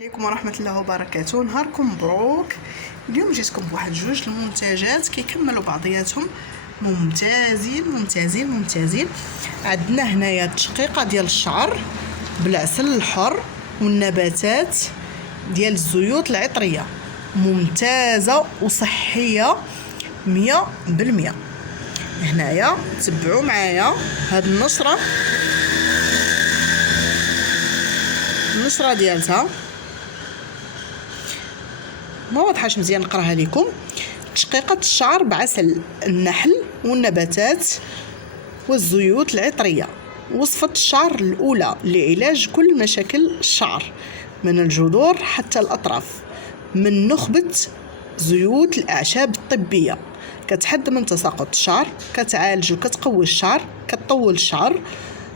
عليكم ورحمة الله وبركاته. نهاركم مبروك. اليوم جيتكم بواحد جوج المنتجات كيكملوا بعضياتهم، ممتازين ممتازين ممتازين. عندنا هنايا التشقيقه ديال الشعر بالعسل الحر والنباتات ديال الزيوت العطريه، ممتازه وصحيه 100%. هنايا تبعوا معايا هاد النشره ديالتها، ما واضحاش مزيان نقراها لكم. تشقيقة الشعر بعسل النحل والنباتات والزيوت العطرية. وصفة الشعر الأولى لعلاج كل مشاكل الشعر من الجذور حتى الأطراف، من نخبة زيوت الأعشاب الطبية. كتحد من تساقط الشعر، كتعالج وكتقوي الشعر، كتطول الشعر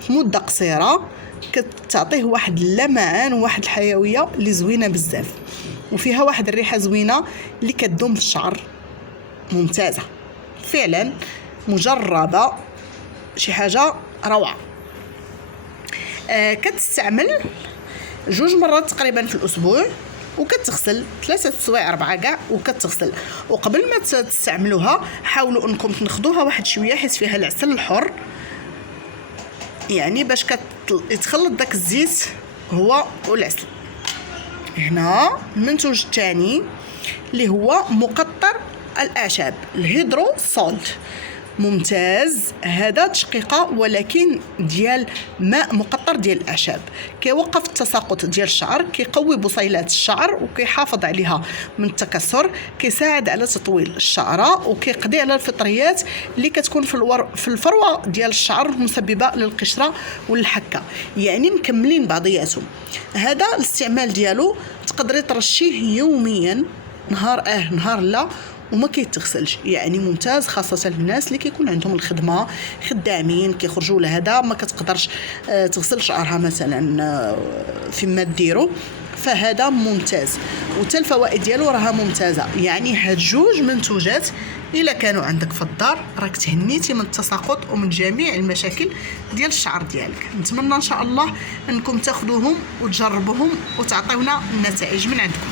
في مدة قصيرة، كتعطيه واحد اللمعان وواحد الحيوية اللي زوينة بزاف، وفيها واحد الريحه زوينه اللي كتدوم في الشعر، ممتازه فعلا، مجربه، شي حاجه روعه. كتستعمل 2 مرات تقريبا في الاسبوع، وكتغسل 3 سوايع 4 كاع وكتغسل. وقبل ما تستعملوها حاولوا انكم تنخدوها واحد شويه حيت فيها العسل الحر، يعني باش يتخلط داك الزيت هو والعسل. هنا المنتوج الثاني اللي هو مقطر الاعشاب الهيدرو سولت، ممتاز. هذا تشقيقه ولكن ديال ماء مقطر ديال الاعشاب، كيوقف التساقط ديال الشعر، كيقوي بصيلات الشعر وكيحافظ عليها من التكسر، كيساعد على تطويل الشعره، وكيقضي على الفطريات اللي كتكون في الفروه ديال الشعر المسببه للقشره والحكه، يعني مكملين بعضياتهم. هذا الاستعمال ديالو تقدري ترشيه يوميا، نهار نهار لا، وما كيتغسلش، يعني ممتاز خاصه الناس اللي كيكون عندهم الخدمه، خدامين كيخرجوا لهذا ما كتقدرش تغسل شعرها مثلا فيما ديرو، فهذا ممتاز. وتا الفوائد ديالو راها ممتازه. يعني هاد 2 منتوجات الا كانوا عندك في الدار راك تهنيتي من التساقط ومن جميع المشاكل ديال الشعر ديالك. نتمنى ان شاء الله انكم تاخذوهم وتجربوهم وتعطيونا النتائج من عندكم.